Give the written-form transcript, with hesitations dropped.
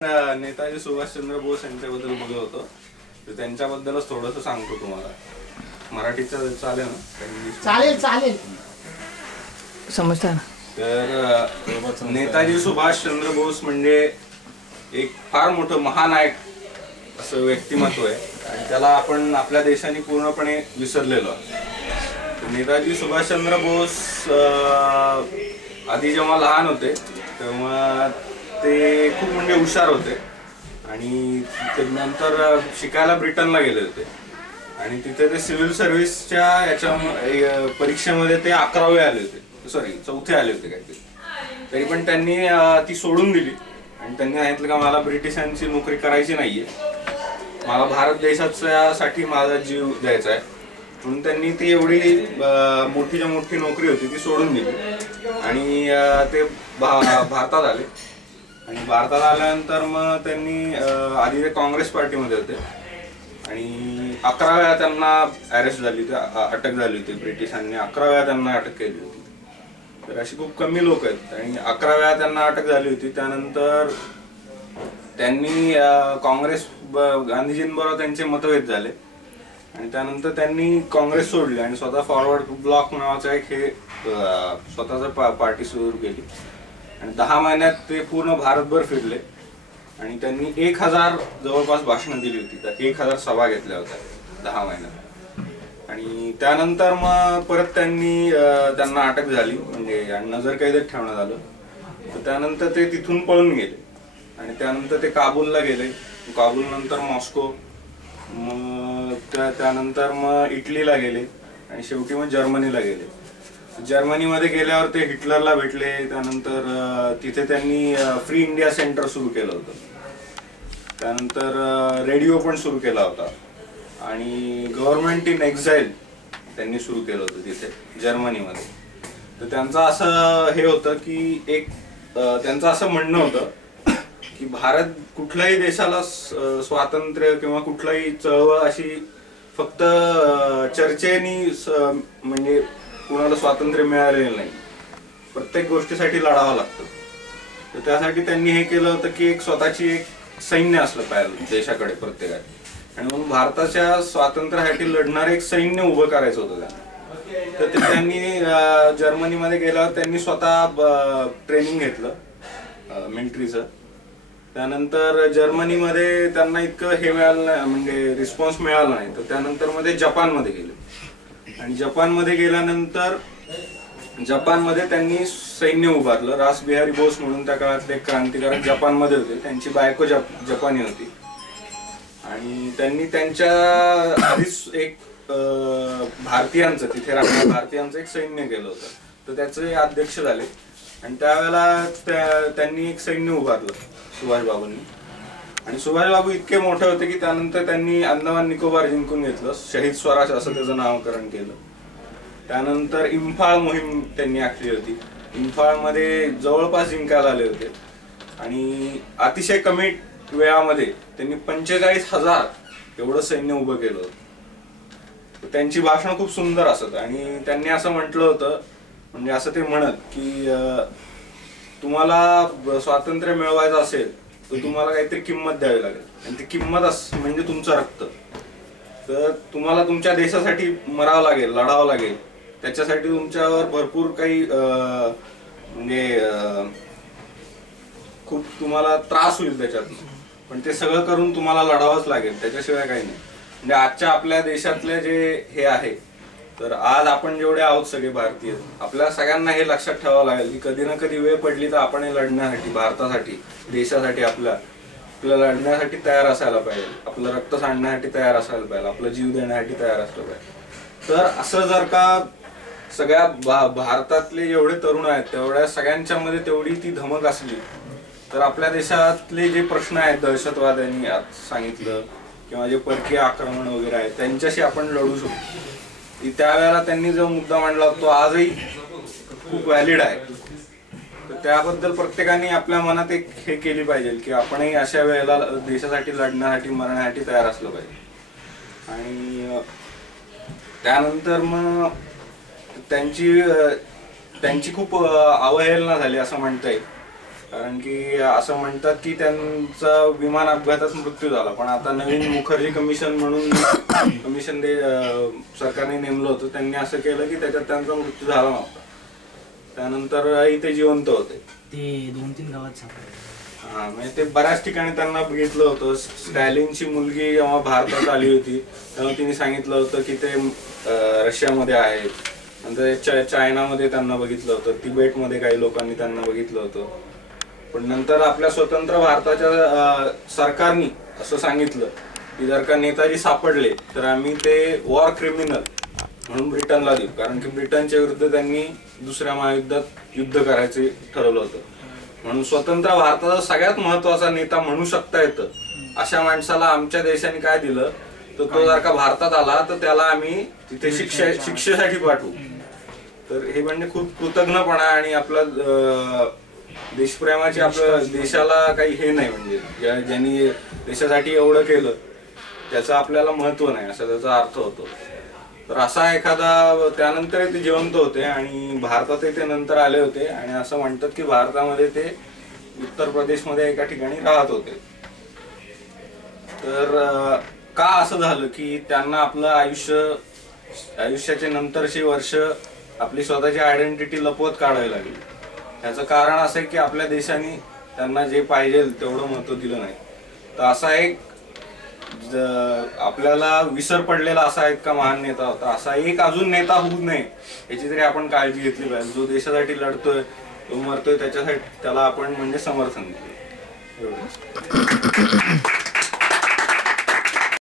नेताजी सुभाषचंद्र बोस यांच्याबद्दल बोलत होतो, तर त्यांच्याबद्दलच थोडंसं सांगतो तुम्हाला. मराठीचं चालेल ना? चालेल चालेल. समजतं ना. तर नेताजी सुभाषचंद्र बोस म्हणजे एक फार मोठं महानायक असं व्यक्तिमत्व आहे आणि त्याला आपण आपल्या देशाने पूर्णपणे विसरलेलो आहे. नेताजी सुभाषचंद्र बोस आधी जेव्हा लहान होते तेव्हा ते खूप म्हणजे हुशार होते आणि ते नंतर शिकायला ब्रिटनला गेले होते आणि तिथे ते सिव्हिल सर्व्हिसच्या याच्या परीक्षेमध्ये ते 11वे आले होते, सॉरी 4थे आले होते काहीतरी. तरी पण त्यांनी ती सोडून दिली आणि त्यांनी सांगितलं का मला ब्रिटिशांची नोकरी करायची नाहीये, मला भारत देशासाठी माझा जीव द्यायचा आहे. म्हणून त्यांनी ती एवढी मोठीच्या मोठी नोकरी होती ती सोडून दिली आणि ते भारतात आले. आणि भारतात आल्यानंतर मग त्यांनी आधी ते काँग्रेस पार्टीमध्ये होते आणि 11 वेळा त्यांना अरेस्ट झाली होती, अटक झाली होती. ब्रिटिशांनी 11 वेळा त्यांना अटक केली होती. तर अशी खूप कमी लोक आहेत आणि 11 वेळा त्यांना अटक झाली होती. त्यानंतर त्यांनी काँग्रेस गांधीजींबरोबर त्यांचे मतभेद झाले आणि त्यानंतर त्यांनी काँग्रेस सोडली आणि स्वतः फॉरवर्ड ब्लॉक नावाचा एक हे स्वतःच पार्टी सुरू केली आणि 10 महिन्यात ते पूर्ण भारतभर फिरले आणि त्यांनी 1000 जवळपास भाषणं दिली होती. तर 1000 सभा घेतल्या होत्या 10 महिन्यात. आणि त्यानंतर मग परत त्यांना अटक झाली, म्हणजे नजरकैदेत ठेवण्यात आलं. तर त्यानंतर ते तिथून पळून गेले आणि त्यानंतर ते काबूलला गेले, काबूल नंतर मॉस्को, मग त्यानंतर मग इटलीला गेले आणि शेवटी मग जर्मनीला गेले. जर्मनीमध्ये गेल्यावर ते हिटलरला भेटले. त्यानंतर तिथे त्यांनी फ्री इंडिया सेंटर सुरू केलं होतं. त्यानंतर रेडिओ पण सुरू केला होता आणि गव्हर्नमेंट इन एक्झाईल त्यांनी सुरू केलं होतं तिथे जर्मनीमध्ये. तर त्यांचं असं हे होतं की त्यांचं असं म्हणणं होतं की भारत कुठल्याही देशाला स्वातंत्र्य किंवा कुठलाही चळवळ अशी फक्त चर्चेनी म्हणजे कुणाला स्वातंत्र्य मिळालेलं नाही, प्रत्येक गोष्टीसाठी लढावं लागतं. तर त्यासाठी त्यांनी हे केलं होतं की स्वतःची एक सैन्य असलं पाहिजे देशाकडे प्रत्येकाने, आणि म्हणून भारताच्या स्वातंत्र्यासाठी लढणारे एक सैन्य उभं करायचं होतं त्यांना. तर त्यांनी जर्मनीमध्ये गेल्यावर त्यांनी स्वतः ट्रेनिंग घेतलं मिलिटरीचं. त्यानंतर जर्मनीमध्ये त्यांना इतकं हे मिळालं नाही, म्हणजे रिस्पॉन्स मिळाला नाही. तर त्यानंतर मध्ये जपानमध्ये गेले आणि जपानमध्ये गेल्यानंतर जपानमध्ये त्यांनी सैन्य उभारलं. रासबिहारी बोस म्हणून त्या काळातले एक क्रांतिकारक जपानमध्ये होते, त्यांची बायको जपानी होती आणि त्यांनी त्यांच्या आधीच एक भारतीयांचं तिथे राहणाऱ्या भारतीयांचं एक सैन्य केलं होतं. तर त्याचे अध्यक्ष झाले आणि त्यावेळेला त्यांनी एक सैन्य उभारलं सुभाषबाबूंनी. आणि सुभाषबाबू इतके मोठे होते की त्यानंतर त्यांनी अंदमान निकोबार जिंकून घेतलं, शहीद स्वराज असं त्याचं नामकरण केलं. त्यानंतर इम्फाळ मोहीम त्यांनी आखली होती, इम्फाळमध्ये जवळपास जिंकायला आले होते आणि अतिशय कमी वेळामध्ये त्यांनी 45,000 एवढं सैन्य उभं केलं होतं. त्यांची भाषणं खूप सुंदर असत आणि त्यांनी असं म्हटलं होतं, म्हणजे असं ते म्हणत की तुम्हाला स्वातंत्र्य मिळवायचं असेल तर तुम्हाला काहीतरी किंमत द्यावी लागेल आणि ती किंमत म्हणजे तुमचं रक्त. तर तुम्हाला तुमच्या देशासाठी मरावं लागेल, लढावं लागेल, त्याच्यासाठी तुमच्यावर भरपूर काही म्हणजे खूप तुम्हाला त्रास होईल त्याच्यात, पण ते सगळं करून तुम्हाला लढावंच लागेल, त्याच्याशिवाय काही नाही. म्हणजे आजच्या आपल्या देशातले जे हे आहे, तर आज आपण जेवढे आहोत सगळे भारतीय, आपल्या सगळ्यांना हे लक्षात ठेवावं लागेल की कधी ना कधी वेळ पडली तर आपण हे लढण्यासाठी, भारतासाठी, देशासाठी आपल्याला लढण्यासाठी तयार असायला पाहिजे, आपलं रक्त सांडण्यासाठी तयार असायला पाहिजे, आपलं जीव देण्यासाठी तयार असलं पाहिजे. तर असं जर का सगळ्या भारतातले जेवढे तरुण आहेत तेवढ्या सगळ्यांच्या मध्ये तेवढी ती धमक असली तर आपल्या देशातले जे प्रश्न आहेत, दहशतवाद्यांनी सांगितलं किंवा जे परकीय आक्रमण वगैरे आहे, त्यांच्याशी आपण लढू शकतो. त्यावेळेला त्यांनी जो मुद्दा मांडला तो आजही खूप व्हॅलिड आहे. तर त्याबद्दल प्रत्येकाने आपल्या मनात एक हे केली पाहिजे की आपणही अशा वेळेला देशासाठी लढण्यासाठी, मरण्यासाठी तयार असलं पाहिजे. आणि त्यानंतर मग त्यांची खूप अवहेलना झाली असं म्हणता येईल. कारण की असं म्हणतात की त्यांचा विमान अपघातात मृत्यू झाला, पण आता नवीन मुखर्जी कमिशन म्हणून कमिशन सरकारने नेमलं होतं. त्यांनी असं केलं की त्याच्यात त्यांचा मृत्यू झाला नव्हता, त्यानंतरही ते जिवंत होते. ते 2-3 गावात सापडले. हा, म्हणजे ते बऱ्याच ठिकाणी त्यांना बघितलं होतं. स्टॅलिनची मुलगी जेव्हा भारतात आली होती तेव्हा तिने सांगितलं होतं की ते रशियामध्ये आहेत. नंतर चायनामध्ये त्यांना बघितलं होतं, तिबेटमध्ये काही लोकांनी त्यांना बघितलं होतं. पण नंतर आपल्या स्वतंत्र भारताच्या सरकारने असं सांगितलं की जर का नेताजी सापडले तर आम्ही ते वॉर क्रिमिनल म्हणून ब्रिटनला देऊ, कारण की ब्रिटनच्या विरुद्ध त्यांनी दुसऱ्या महायुद्धात युद्ध करायचे ठरवलं होतं. म्हणून स्वतंत्र भारताचा सगळ्यात महत्वाचा नेता म्हणू शकता येतं अशा माणसाला आमच्या देशाने काय दिलं, तर तो जर का भारतात आला तर त्याला आम्ही तिथे शिक्षेसाठी पाठवू. तर हे म्हणजे खूप कृतज्ञपणा आणि आपला देशप्रेमाची, आपल्या देशाला काही हे नाही, म्हणजे ज्यांनी देशासाठी एवढं केलं त्याचं आपल्याला महत्व नाही असा त्याचा अर्थ होतो. तर असा एखादा, त्यानंतर ते जिवंत होते आणि भारतात ते नंतर आले होते आणि असं म्हणतात की भारतामध्ये ते उत्तर प्रदेशमध्ये एका ठिकाणी राहत होते. तर का असं झालं की त्यांना आपलं आयुष्याचे नंतरची वर्ष आपली स्वतःची आयडेंटिटी लपवत काढावी लागली. याचं कारण असं आहे की आपल्या देशाने त्यांना जे पाहिजे तेवढं महत्व दिलं नाही. तर असा एक आपल्याला विसर पडलेला असा एक का महान नेता होता, असा एक अजून नेता होऊ नये याची तरी आपण काळजी घेतली पाहिजे. जो देशासाठी लढतोय, तो मरतोय, त्याच्यासाठी त्याला आपण म्हणजे समर्थन देऊ. एवढंच.